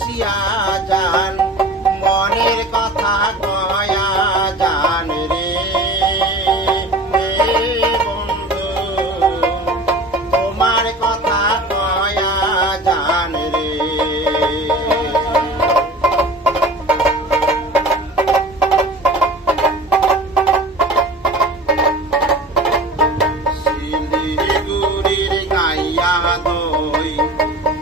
আসিয়া যান, মনের কথা কয়া যান রে বন্ধু, তোমার কথা কয়া যান রে। শিলিগুড়ির গাইয়া দই,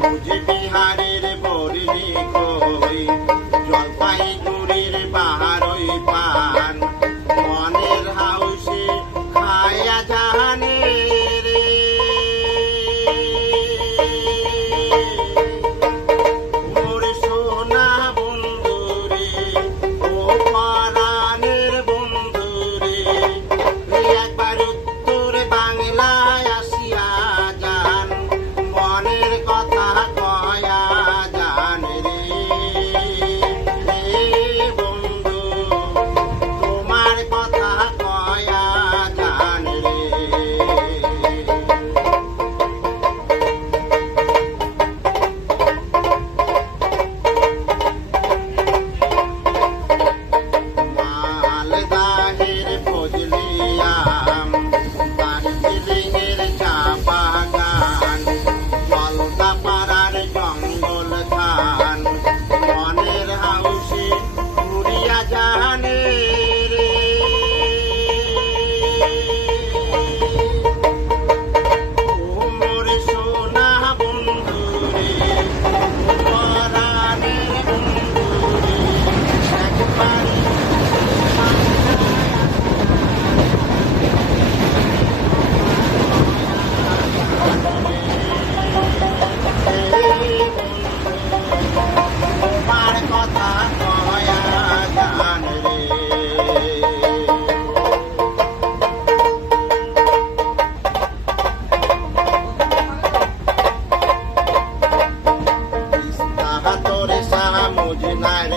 কুচবিহারের বরলি কই, জলপাইগুড়ির পাহাড়ই পান, মনের হাউসে খায়া জানে রে মোর সোনা বন্ধু রে, ও পরাণের বন্ধু রে, একবার উত্তর বাংলায় আসিয়া যান, মনের কথা কয়া যান রে বন্ধু, তোমার কথা কয়া যান রে। মালদাহের ফজলিয়াম, দার্জিলিংয়ের চা বাগান, জলদাপাড়ার জঙ্গল খান, মনের হাউসে ঘুরিয়া জানে রে ও মোর সোনা বন্ধু রে, ও পরাণের বন্ধু রে, একবার তোমার কথা কয়া জান রে। তোর সামুজ নার